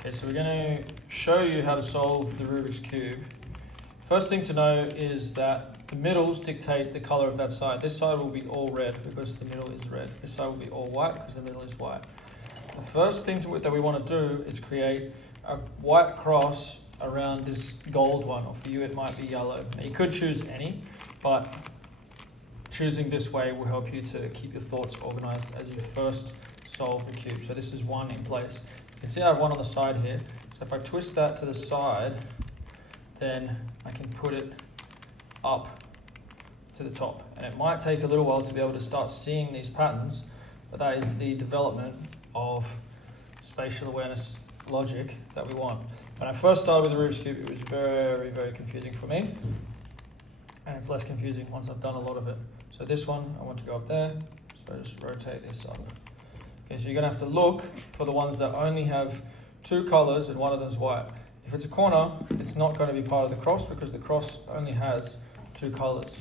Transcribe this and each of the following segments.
Okay, so we're going to show you how to solve the Rubik's Cube. First thing to know is that the middles dictate the color of that side. This side will be all red because the middle is red. This side will be all white because the middle is white. The first thing that we want to do is create a white cross around this gold one, or for you it might be yellow. Now you could choose any, but choosing this way will help you to keep your thoughts organized as you first solve the cube. So this is one in place. You can see I have one on the side here. So if I twist that to the side, then I can put it up to the top. And it might take a little while to be able to start seeing these patterns, but that is the development of spatial awareness logic that we want. When I first started with the Rubik's Cube, it was very, very confusing for me. And it's less confusing once I've done a lot of it. So this one, I want to go up there. So I just rotate this up. Okay, so you're going to have to look for the ones that only have two colors and one of them is white. If it's a corner, it's not going to be part of the cross because the cross only has two colors.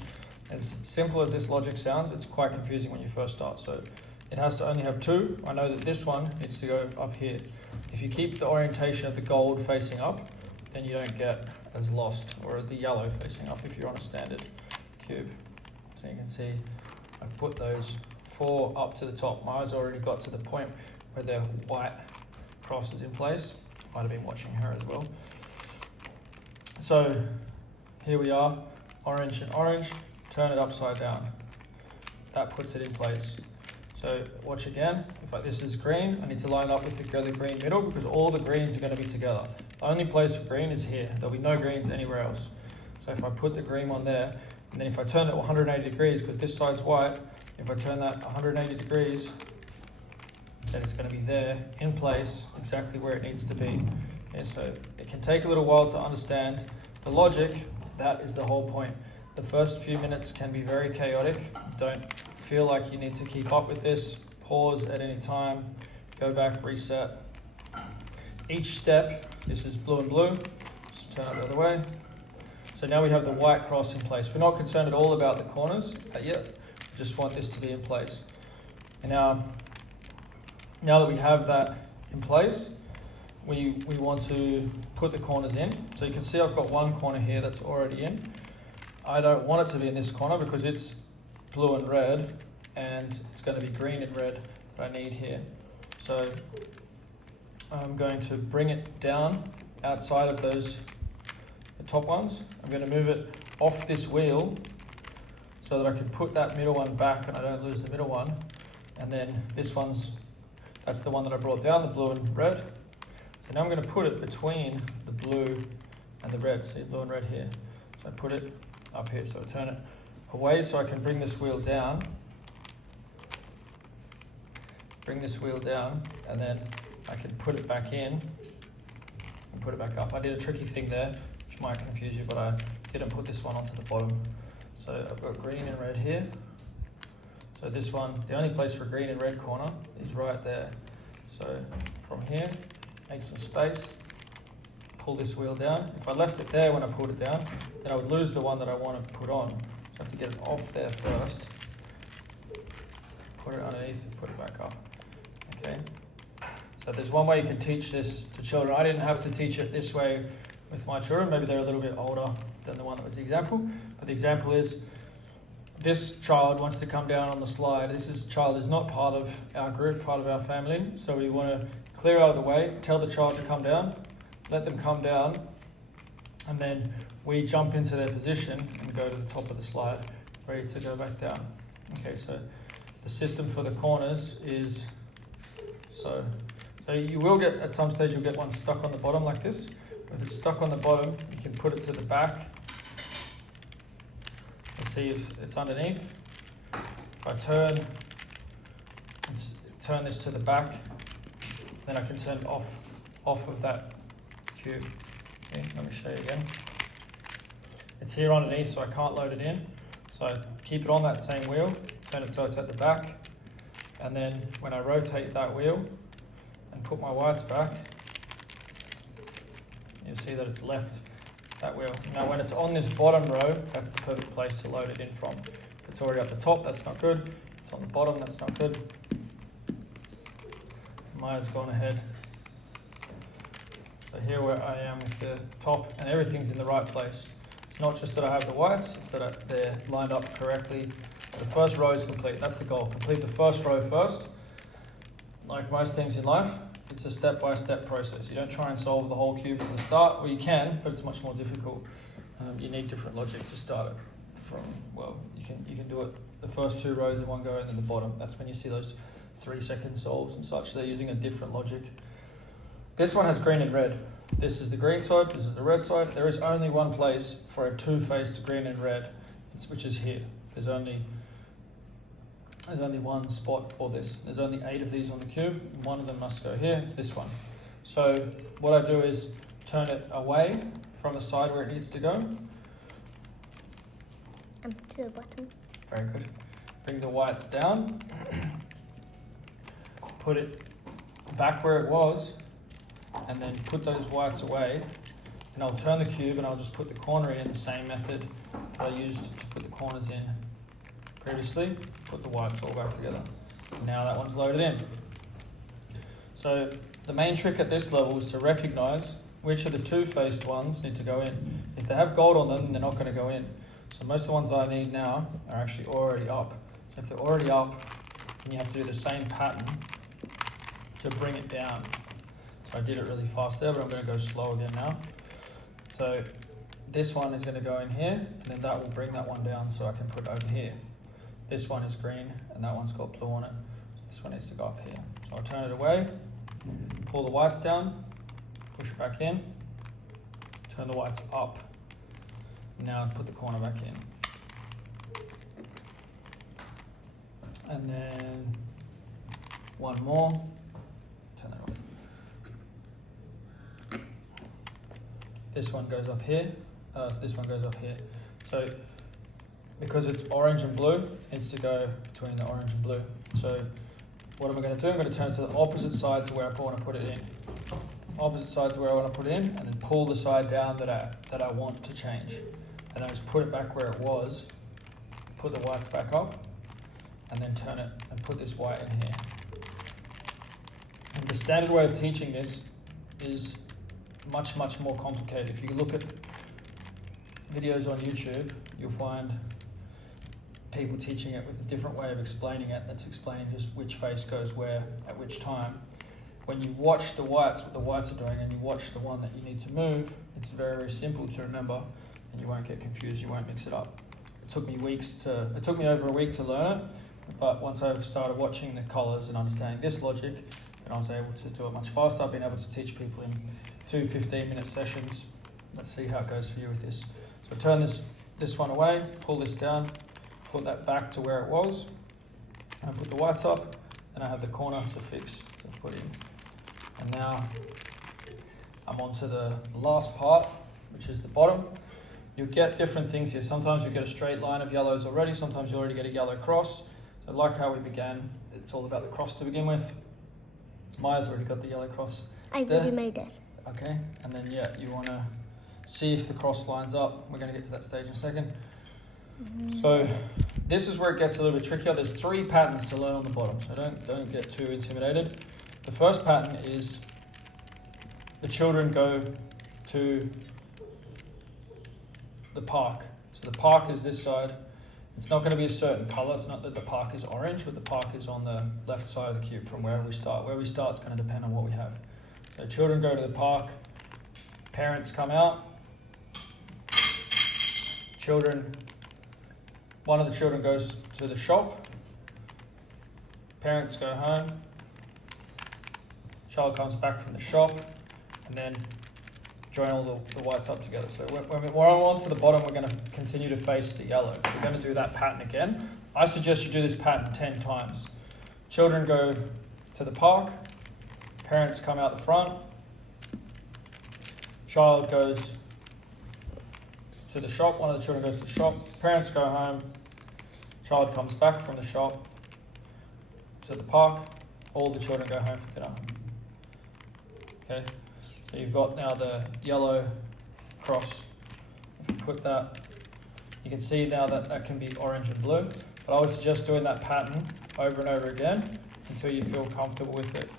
As simple as this logic sounds, it's quite confusing when you first start. So it has to only have two. I know that this one needs to go up here. If you keep the orientation of the gold facing up, then you don't get as lost, or the yellow facing up if you're on a standard cube. So you can see I've put those four up to the top. My eyes already got to the point where the white cross is in place. Might have been watching her as well. So here we are, orange and orange, turn it upside down. That puts it in place. So watch again, if this is green, I need to line up with the green middle because all the greens are going to be together. The only place for green is here. There'll be no greens anywhere else. So if I put the green one there, and then if I turn it 180 degrees, because this side's white, if I turn that 180 degrees, then it's going to be there in place, exactly where it needs to be. Okay, so it can take a little while to understand the logic. That is the whole point. The first few minutes can be very chaotic. Don't feel like you need to keep up with this. Pause at any time, go back, reset. Each step, this is blue and blue, just turn it the other way. So now we have the white cross in place. We're not concerned at all about the corners yet, we just want this to be in place. And now that we have that in place, we want to put the corners in. So you can see I've got one corner here that's already in. I don't want it to be in this corner because it's blue and red, and it's going to be green and red that I need here. So I'm going to bring it down outside of the top ones. I'm going to move it off this wheel so that I can put that middle one back and I don't lose the middle one. And then that's the one that I brought down, the blue and red. So now I'm going to put it between the blue and the red. See, blue and red here. So I put it up here, so I turn it away so I can bring this wheel down. Bring this wheel down, and then I can put it back in and put it back up. I did a tricky thing there, which might confuse you, but I didn't put this one onto the bottom. So I've got green and red here. So this one, the only place for green and red corner is right there. So from here, make some space, pull this wheel down. If I left it there when I pulled it down, then I would lose the one that I want to put on. So I have to get it off there first, put it underneath and put it back up. Okay. So there's one way you can teach this to children. I didn't have to teach it this way with my children. Maybe they're a little bit older than the one that was the example. But the example is, this child wants to come down on the slide. Child is not part of our group, part of our family. So we want to clear out of the way, tell the child to come down, let them come down, and then we jump into their position and go to the top of the slide, ready to go back down. Okay, so the system for the corners is so you will get, at some stage, you'll get one stuck on the bottom like this. If it's stuck on the bottom, you can put it to the back and see if it's underneath. If I turn this to the back, then I can turn it off of that cube. Okay, let me show you again. It's here underneath, so I can't load it in. So I keep it on that same wheel, turn it so it's at the back, and then when I rotate that wheel and put my whites back, you'll see that it's left that wheel. Now when it's on this bottom row, that's the perfect place to load it in from. If it's already up the top, that's not good. If it's on the bottom, that's not good. Maya's gone ahead here where I am with the top, and everything's in the right place. It's not just that I have the whites, it's that they're lined up correctly. The first row is complete. That's the goal. Complete the first row first. Like most things in life, it's a step-by-step process. You don't try and solve the whole cube from the start. Well, you can, but it's much more difficult. You need different logic to start it from. Well, you can do it the first 2 rows in one go, and then the bottom. That's when you see those 3-second solves and such. They're using a different logic. This one has green and red. This is the green side, this is the red side. There is only one place for a 2-faced green and red, which is here. There's only one spot for this. There's only 8 of these on the cube. One of them must go here. It's this one. So what I do is turn it away from the side where it needs to go. To the bottom. Very good. Bring the whites down. Put it back where it was, and then put those whites away. And I'll turn the cube and I'll just put the corner in the same method that I used to put the corners in previously. Put the whites all back together. Now that one's loaded in. So the main trick at this level is to recognize which of the 2-faced ones need to go in. If they have gold on them, they're not going to go in. So most of the ones I need now are actually already up. So if they're already up, then you have to do the same pattern to bring it down. So I did it really fast there, but I'm going to go slow again now. So this one is going to go in here, and then that will bring that one down so I can put it over here. This one is green, and that one's got blue on it. This one needs to go up here. So I'll turn it away, pull the whites down, push it back in, turn the whites up. Now put the corner back in. And then one more, turn that off. This one goes up here, this one goes up here. So because it's orange and blue, it needs to go between the orange and blue. So what am I going to do? I'm going to turn to the opposite side to where I want to put it in. Opposite side to where I want to put it in, and then pull the side down that I want to change. And then just put it back where it was, put the whites back up, and then turn it and put this white in here. And the standard way of teaching this is much, much more complicated. If you look at videos on YouTube, you'll find people teaching it with a different way of explaining it. That's explaining just which face goes where at which time. When you watch the whites, what the whites are doing, and you watch the one that you need to move, it's very, very simple to remember, and you won't get confused, you won't mix it up. It took me over a week to learn it, but once I've started watching the colours and understanding this logic, then I was able to do it much faster. I've been able to teach people in 2 15-minute sessions. Let's see how it goes for you with this. So turn this one away, pull this down, put that back to where it was, and put the whites up, and I have the corner to fix, to put in. And now I'm on to the last part, which is the bottom. You'll get different things here. Sometimes you get a straight line of yellows already, sometimes you already get a yellow cross. So like how we began, it's all about the cross to begin with. Maya's already got the yellow cross. I've already made it. Okay, and then you want to see if the cross lines up. We're going to get to that stage in a second. So this is where it gets a little bit trickier. There's 3 patterns to learn on the bottom, so don't get too intimidated. The first pattern is the children go to the park. So the park is this side. It's not going to be a certain colour. It's not that the park is orange, but the park is on the left side of the cube from where we start. Where we start is going to depend on what we have. So children go to the park. Parents come out. One of the children goes to the shop. Parents go home. Child comes back from the shop, and then join all the whites up together. So when we're on to the bottom, we're going to continue to face the yellow. We're going to do that pattern again. I suggest you do this pattern 10 times. Children go to the park. Parents come out the front. Child goes to the shop. One of the children goes to the shop. Parents go home. Child comes back from the shop to the park. All the children go home for dinner. Okay, so you've got now the yellow cross. If you put that, you can see now that can be orange and blue. But I would suggest doing that pattern over and over again until you feel comfortable with it.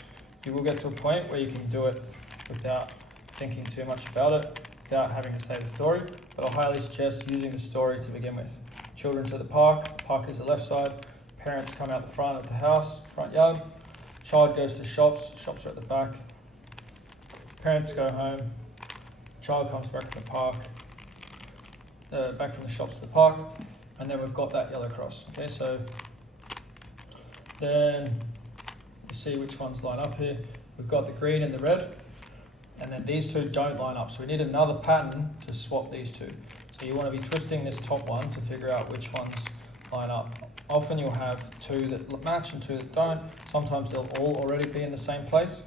You will get to a point where you can do it without thinking too much about it without having to say the story, but I'll highly suggest using the story to begin with. Children to the park is the left side, parents come out the front of the house, front yard, child goes to shops are at the back, parents go home, child comes back from the park, back from the shops to the park, and then we've got that yellow cross. Okay, so then you see which ones line up here. We've got the green and the red, and then these two don't line up. So we need another pattern to swap these two. So you want to be twisting this top one to figure out which ones line up. Often you'll have two that match and two that don't. Sometimes they'll all already be in the same place.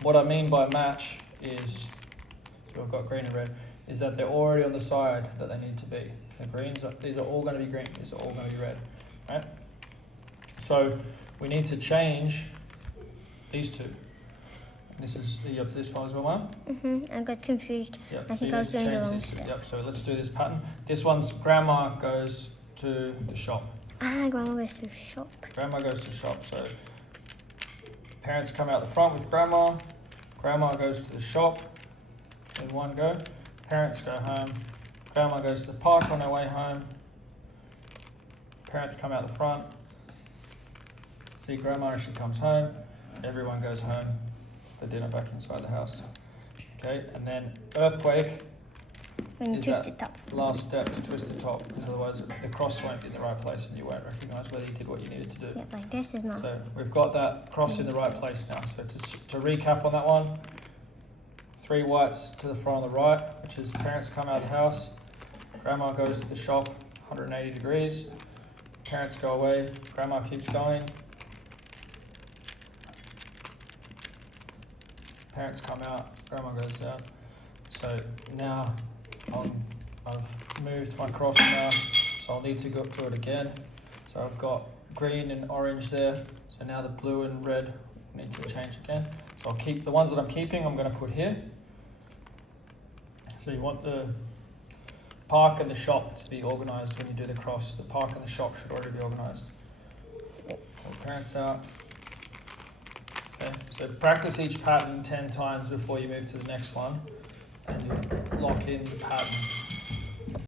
What I mean by match is, so we've got green and red, is that they're already on the side that they need to be. The greens, these are all going to be green, these are all going to be red, right? So we need to change these two. This is the up to this one as well, man? I got confused. Yep. I So think you I need was to doing the change wrong these two. step. Yep. So let's do this pattern. This one's grandma goes to the shop. Grandma goes to shop. Grandma goes to shop. So parents come out the front with grandma. Grandma goes to the shop in one go. Parents go home. Grandma goes to the park on her way home. Parents come out the front. See grandma as she comes home. Everyone goes home. The dinner back inside the house. Okay, and then earthquake When you is twist that it up. last step to twist the top, because otherwise the cross won't be in the right place and you won't recognise whether you did what you needed to do. Yeah, like this is not. So we've got that cross in the right place now. So to recap on that one, 3 whites to the front on the right, which is parents come out of the house, grandma goes to the shop 180 degrees, parents go away, grandma keeps going, parents come out, grandma goes down. So now I've moved my cross now, so I'll need to go through it again. So I've got green and orange there, so now the blue and red need to change again. So I'll keep the ones that I'm keeping, I'm going to put here. So you want the park and the shop to be organised when you do the cross. The park and the shop should already be organised. Pull parents out. Okay, so practice each pattern 10 times before you move to the next one, and you lock in the pattern.